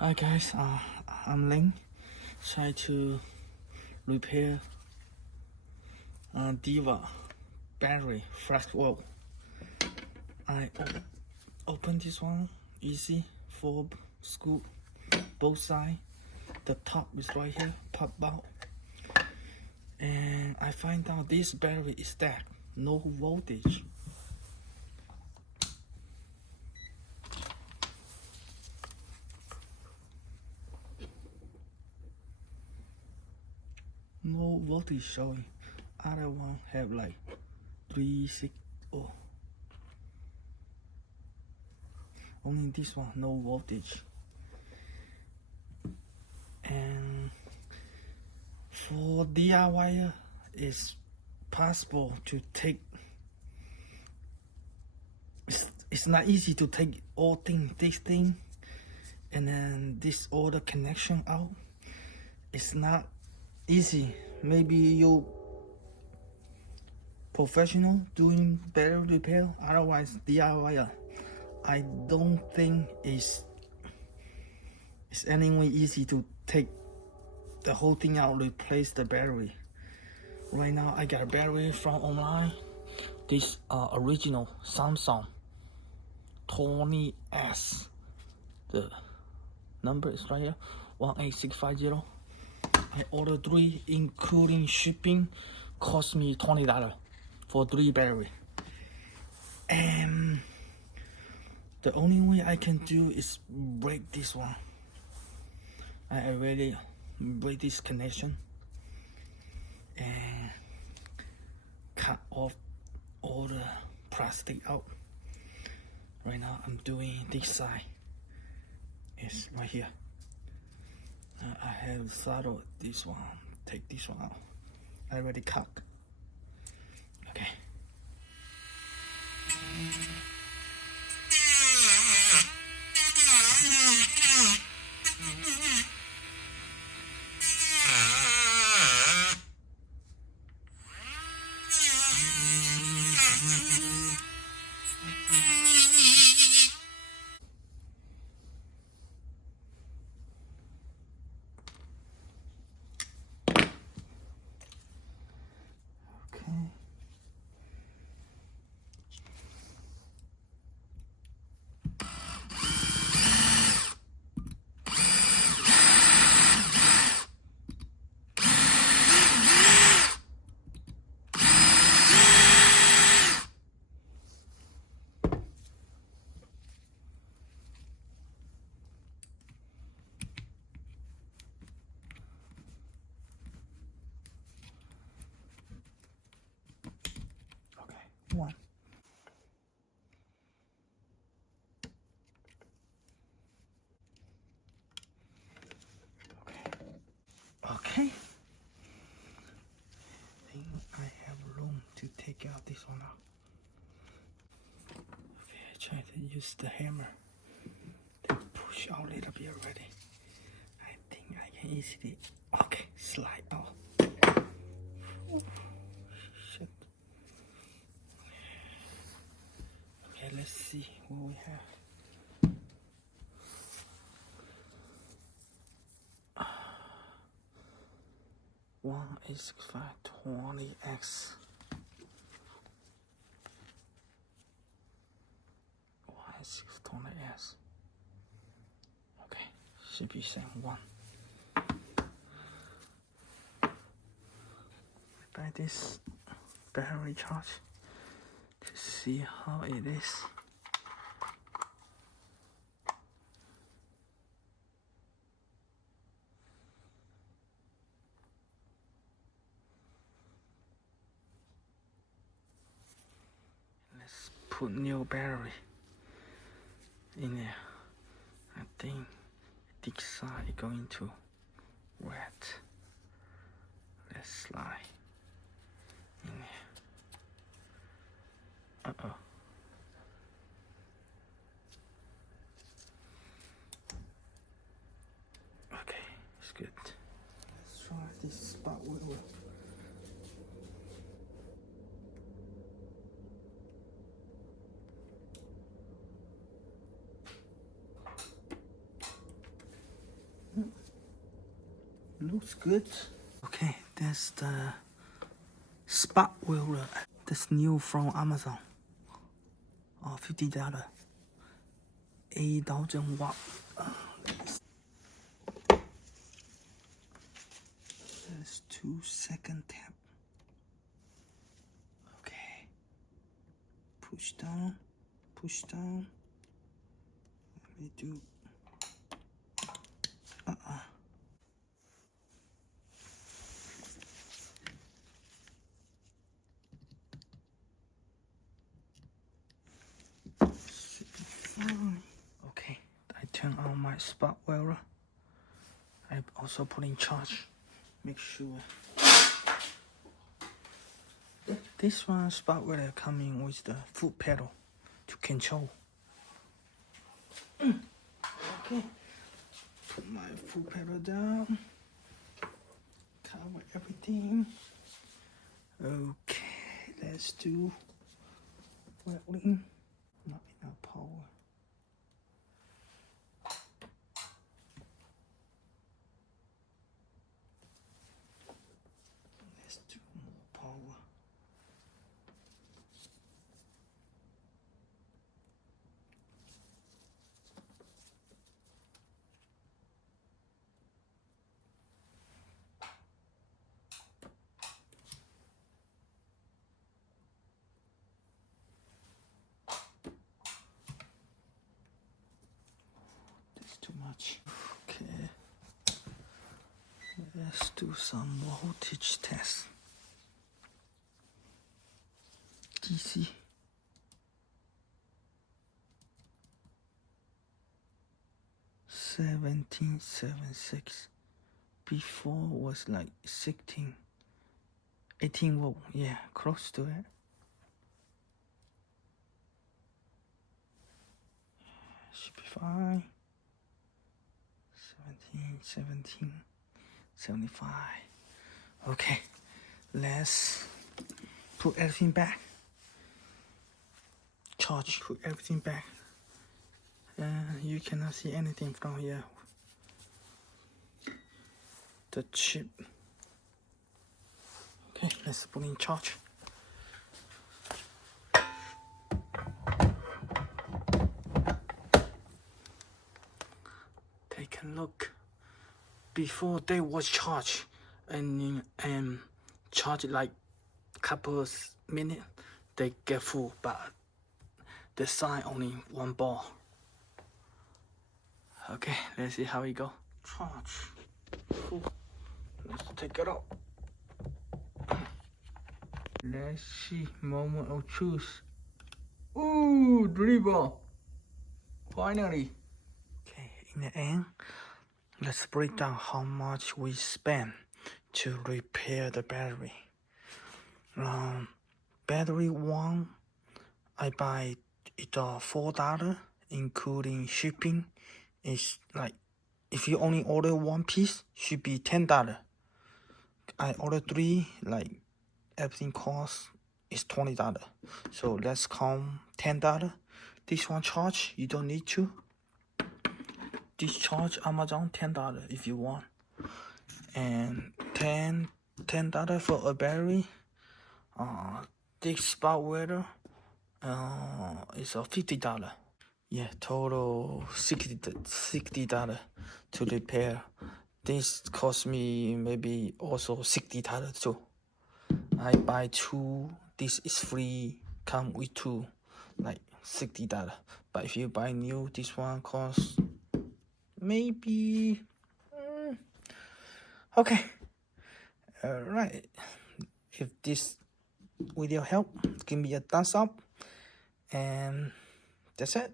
Hi guys, I'm Ling. Try to repair dewalt battery flash wall. I open this one, easy, 4 screw, both sides. The top is right here, pop out. And I find out this battery is stacked, no voltage. No voltage showing. Other one have like 3, 6, oh. Only this one, no voltage. And for DIY, it's possible to take. It's not easy to take this thing, and then this all the connection out. It's not easy. Maybe you professional doing battery repair. Otherwise, DIY, I don't think it's anyway easy to take the whole thing out, replace the battery. Right now, I got a battery from online. This original Samsung 20S. The number is right here, 18650. I ordered 3, including shipping. Cost me $20 for 3 battery. And the only way I can do is break this one. I already break this connection and cut off all the plastic out. Right now I'm doing this side. It's right here. I have soldered this one. Take this one out. I already cut. Okay. One. Okay. I think I have room to take out this one out. Okay, I try to use the hammer to push out a little bit already. I think I can easily, okay, slide out. Shit. Okay, let's see what we have. One 86520X. 18620S. Okay, should be same one. Buy this battery charge to see how it is. Let's put new battery in there. I think this side is going to wet. Let's slide in there. Uh-oh. Okay, it's good. Let's try this spot wheel. looks good. Okay, that's the spot welder. That's new from Amazon. Oh, $50. 8,000 watt. That's 2-second tap. Okay. Push down. Push down. Let me do. Okay, I turn on my spot welder. I also put in charge. Make sure. This one spot welder coming with the foot pedal to control. Okay, put my foot pedal down. Cover everything. Okay, let's do welding. Not enough power. Let's do more power. That's too much. Okay. Let's do some voltage test. DC. $17.76. Before was like 18 volt. Yeah, close to it. Should be fine. 17.75. Okay, let's put everything back. Charge. Put everything back. You cannot see anything from here. The chip. Okay, let's put in charge. Take a look. Before they was charged and charge like couple of minutes, they get full, but the sign only 1 bar. Okay, let's see how it go. Charge. Full. Let's take it out. Let's see. Moment of truth. Ooh, dribble. Finally. Okay, in the end, let's break down how much we spent to repair the battery. Battery one, I buy it $4, including shipping. It's like if you only order one piece, should be $10. I ordered 3, like everything cost is $20. So let's count $10. This one charge, you don't need to. This charge Amazon $10 if you want. And $10 for a battery. This spot welder is $50. Yeah, total $60 to repair. This cost me maybe also $60 too. I buy 2. This is free. Come with 2, like $60. But if you buy new, this one costs maybe. Okay. Alright. If this video helped, give me a thumbs up. And that's it.